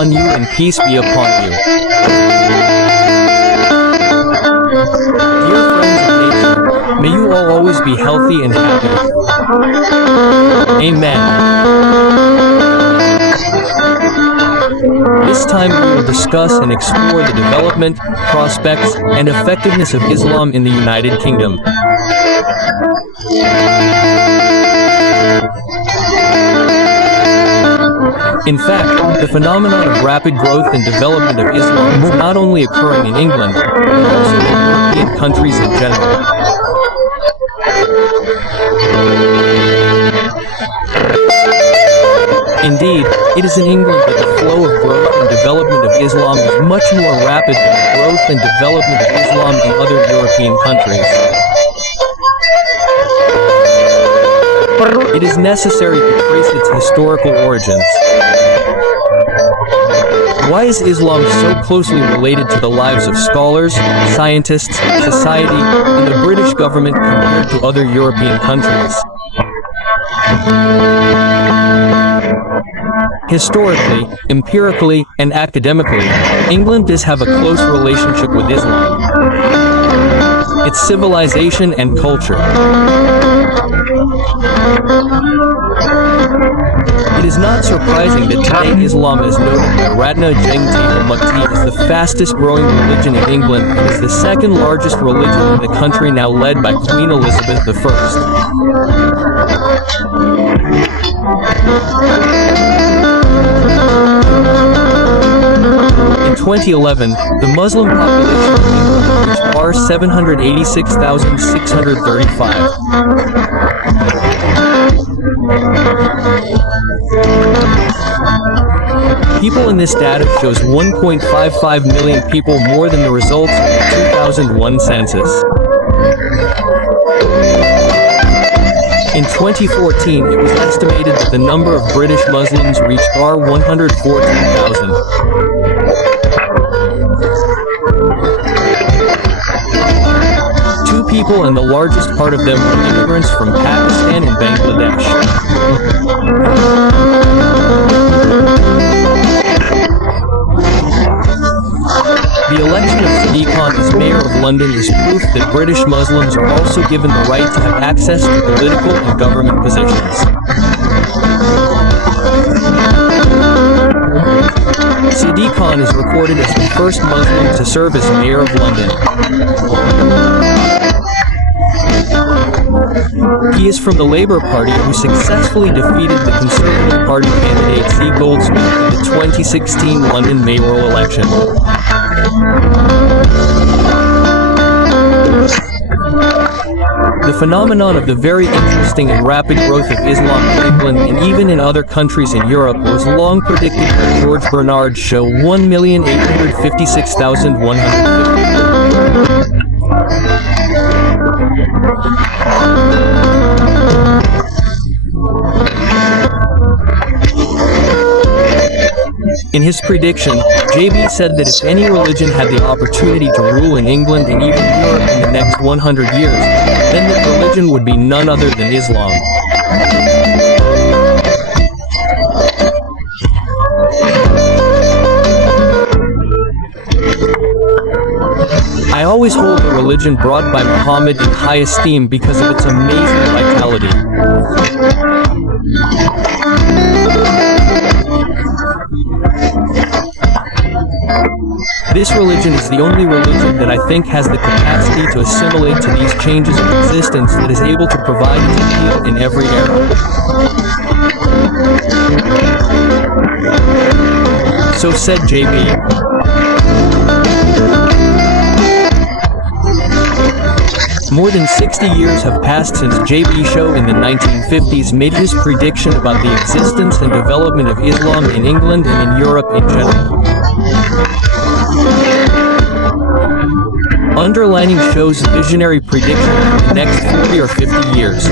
upon you and peace be upon you. Dear friends of nature, may you all always be healthy and happy. Amen. This time we will discuss and explore the development, prospects, and effectiveness of Islam in the United Kingdom. In fact, the phenomenon of rapid growth and development of Islam is not only occurring in England, but also in European countries in general. Indeed, it is in England that the flow of growth and development of Islam is much more rapid than the growth and development of Islam in other European countries. It is necessary to trace its historical origins. Why is Islam so closely related to the lives of scholars, scientists, society, and the British government compared to other European countries? Historically, empirically, and academically, England does have a close relationship with Islam, its civilization and culture. It is not surprising that today Islam is noted by Ratna Jengti as the fastest growing religion in England and is the second largest religion in the country, now led by Queen Elizabeth I. In 2011, the Muslim population of England reached 786,635. People in this data shows 1.55 million people, more than the results of the 2001 census. In 2014, it was estimated that the number of British Muslims reached 114,000. Two people, and the largest part of them were immigrants from Pakistan and Bangladesh. The election of Sadiq Khan as mayor of London is proof that British Muslims are also given the right to have access to political and government positions. Sadiq Khan is recorded as the first Muslim to serve as mayor of London. He is from the Labour Party, who successfully defeated the Conservative Party candidate C. Goldsmith in the 2016 London mayoral election. The phenomenon of the very interesting and rapid growth of Islam in England and even in other countries in Europe was long predicted by George Bernard's show 1,856,150. In his prediction, JB said that if any religion had the opportunity to rule in England and even Europe in the next 100 years, then that religion would be none other than Islam. I always hold the religion brought by Muhammad in high esteem because of its amazing vitality. This religion is the only religion that I think has the capacity to assimilate to these changes of existence, that is able to provide its appeal in every era. So said JB. More than 60 years have passed since JB Show in the 1950s made his prediction about the existence and development of Islam in England and in Europe in general. Underlining Show's visionary prediction for the next 40 or 50 years.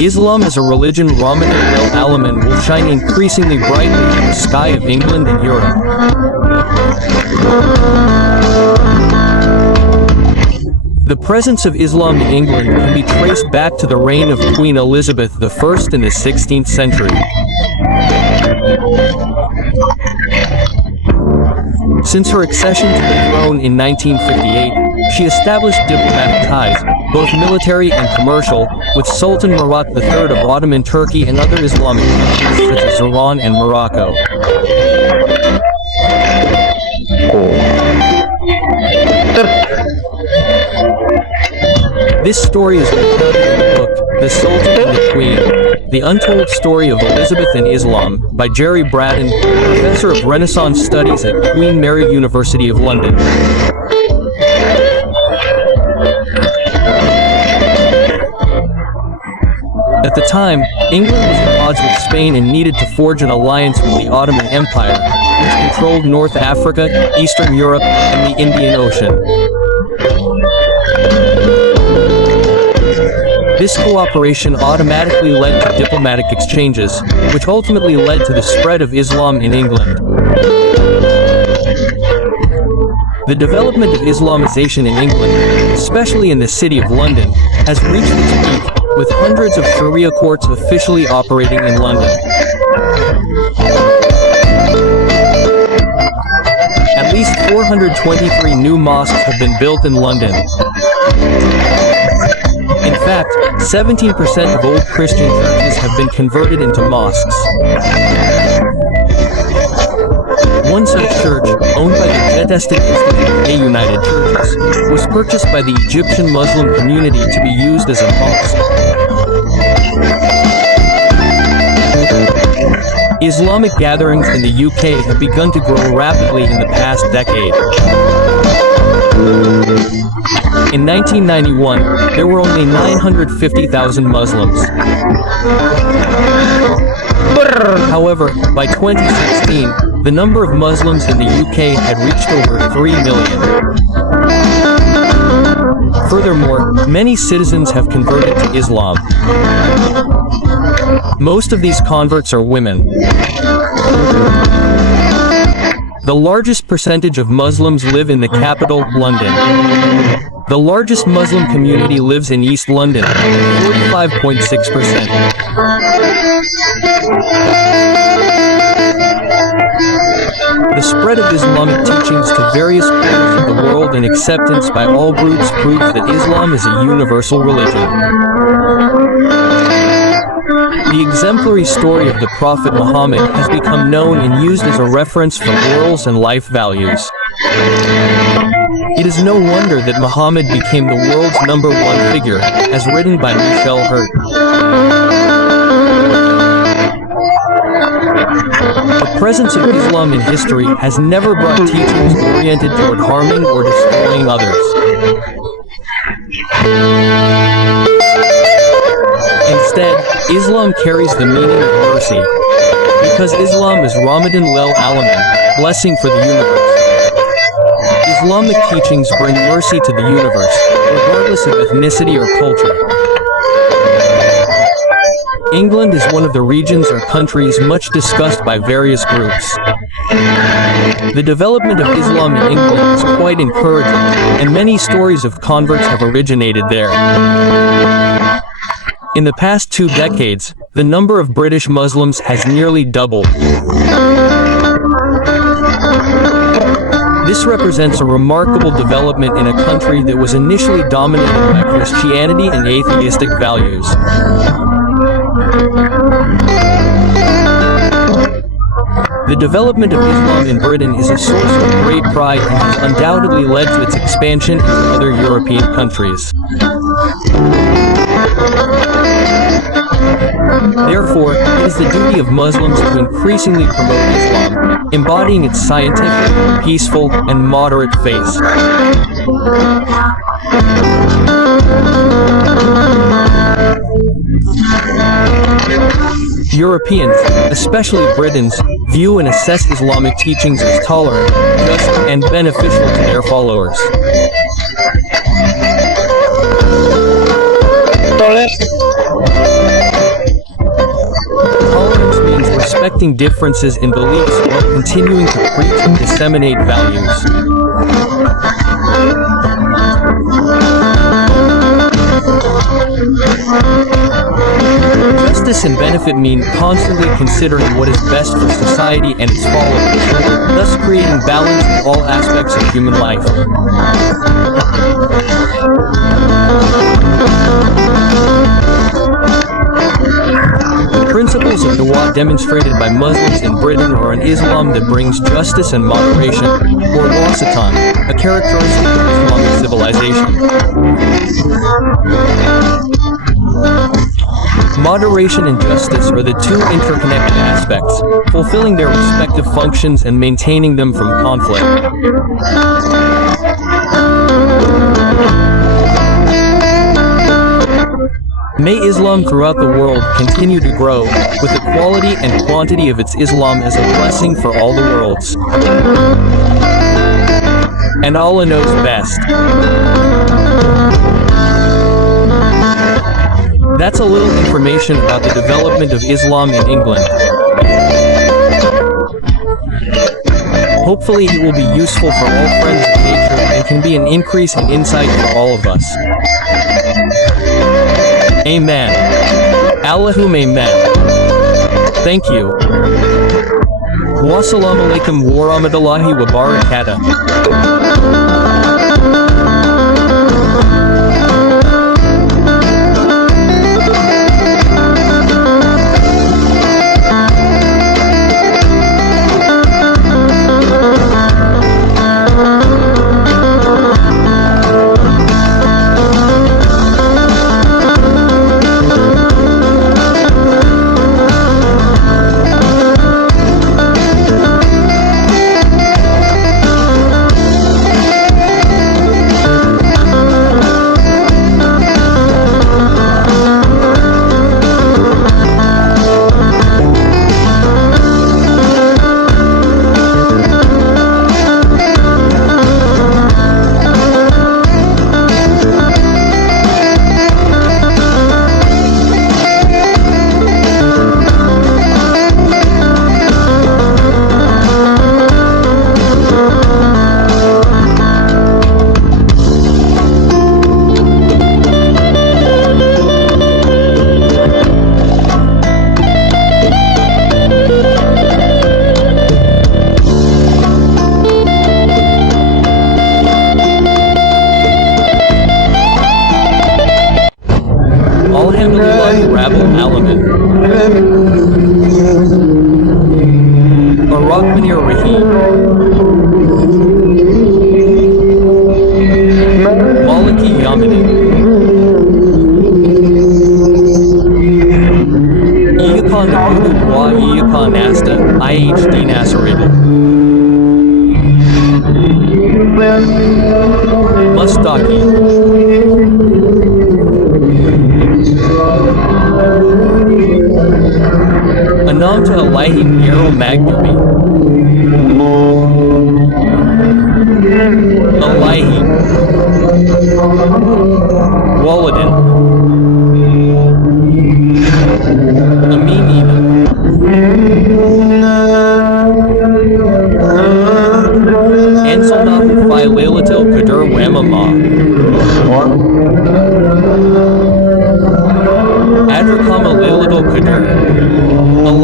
Islam as a religion, Ramadan al-Alamin, will shine increasingly brightly in the sky of England and Europe. The The presence of Islam in England can be traced back to the reign of Queen Elizabeth I in the 16th century. Since her accession to the throne in 1958, she established diplomatic ties, both military and commercial, with Sultan Murat III of Ottoman Turkey and other Islamic countries such as Iran and Morocco. This story is recounted in the book, The Sultan and the Queen, The Untold Story of Elizabeth and Islam, by Jerry Braddon, Professor of Renaissance Studies at Queen Mary University of London. At the time, England was at odds with Spain and needed to forge an alliance with the Ottoman Empire, which controlled North Africa, Eastern Europe, and the Indian Ocean. This cooperation automatically led to diplomatic exchanges, which ultimately led to the spread of Islam in England. The development of Islamization in England, especially in the City of London, has reached its peak, with hundreds of Sharia courts officially operating in London. At least 423 new mosques have been built in London. In fact, 17% of old Christian churches have been converted into mosques. One such church, owned by the Protestant Institute of United Churches, was purchased by the Egyptian Muslim community to be used as a mosque. Islamic gatherings in the UK have begun to grow rapidly in the past decade. In 1991, there were only 950,000 Muslims. However, by 2016, the number of Muslims in the UK had reached over 3 million. Furthermore, many citizens have converted to Islam. Most of these converts are women. The largest percentage of Muslims live in the capital, London. The largest Muslim community lives in East London, 45.6%. The spread of Islamic teachings to various corners of the world and acceptance by all groups proves that Islam is a universal religion. The exemplary story of the Prophet Muhammad has become known and used as a reference for morals and life values. It is no wonder that Muhammad became the world's #1 figure, as written by Michel Hurt. The presence of Islam in history has never brought teachings oriented toward harming or destroying others. Instead, Islam carries the meaning of mercy. Because Islam is Ramadan lil alamin, blessing for the universe. Islamic teachings bring mercy to the universe, regardless of ethnicity or culture. England is one of the regions or countries much discussed by various groups. The development of Islam in England is quite encouraging, and many stories of converts have originated there. In the past 2 decades, the number of British Muslims has nearly doubled. This represents a remarkable development in a country that was initially dominated by Christianity and atheistic values. The development of Islam in Britain is a source of great pride and has undoubtedly led to its expansion into other European countries. Therefore, it is the duty of Muslims to increasingly promote Islam, embodying its scientific, peaceful, and moderate faith. Europeans, especially Britons, view and assess Islamic teachings as tolerant, just, and beneficial to their followers. Tolerance means respecting differences in beliefs while continuing to preach and disseminate values. benefit mean constantly considering what is best for society and its followers, thus creating balance in all aspects of human life. The principles of Dawah demonstrated by Muslims in Britain are an Islam that brings justice and moderation, or wasatan, a characteristic of Islamic civilization. Moderation and justice are the two interconnected aspects, fulfilling their respective functions and maintaining them from conflict. May Islam throughout the world continue to grow, with the quality and quantity of its Islam as a blessing for all the worlds. And Allah knows best. That's a little information about the development of Islam in England. Hopefully it will be useful for all friends of nature and can be an increase in insight for all of us. Amen. Allahumma amen. Thank you. Wassalamu alaikum warahmatullahi wabarakatuh.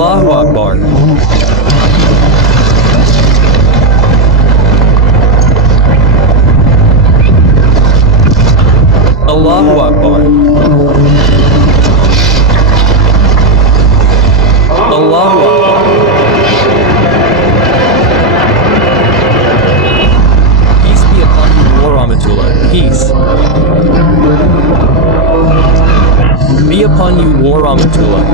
Allahu Akbar. Allahu Akbar. Allahu Akbar. Peace be upon you, wa rahmatullah. Peace be upon you, wa rahmatullah.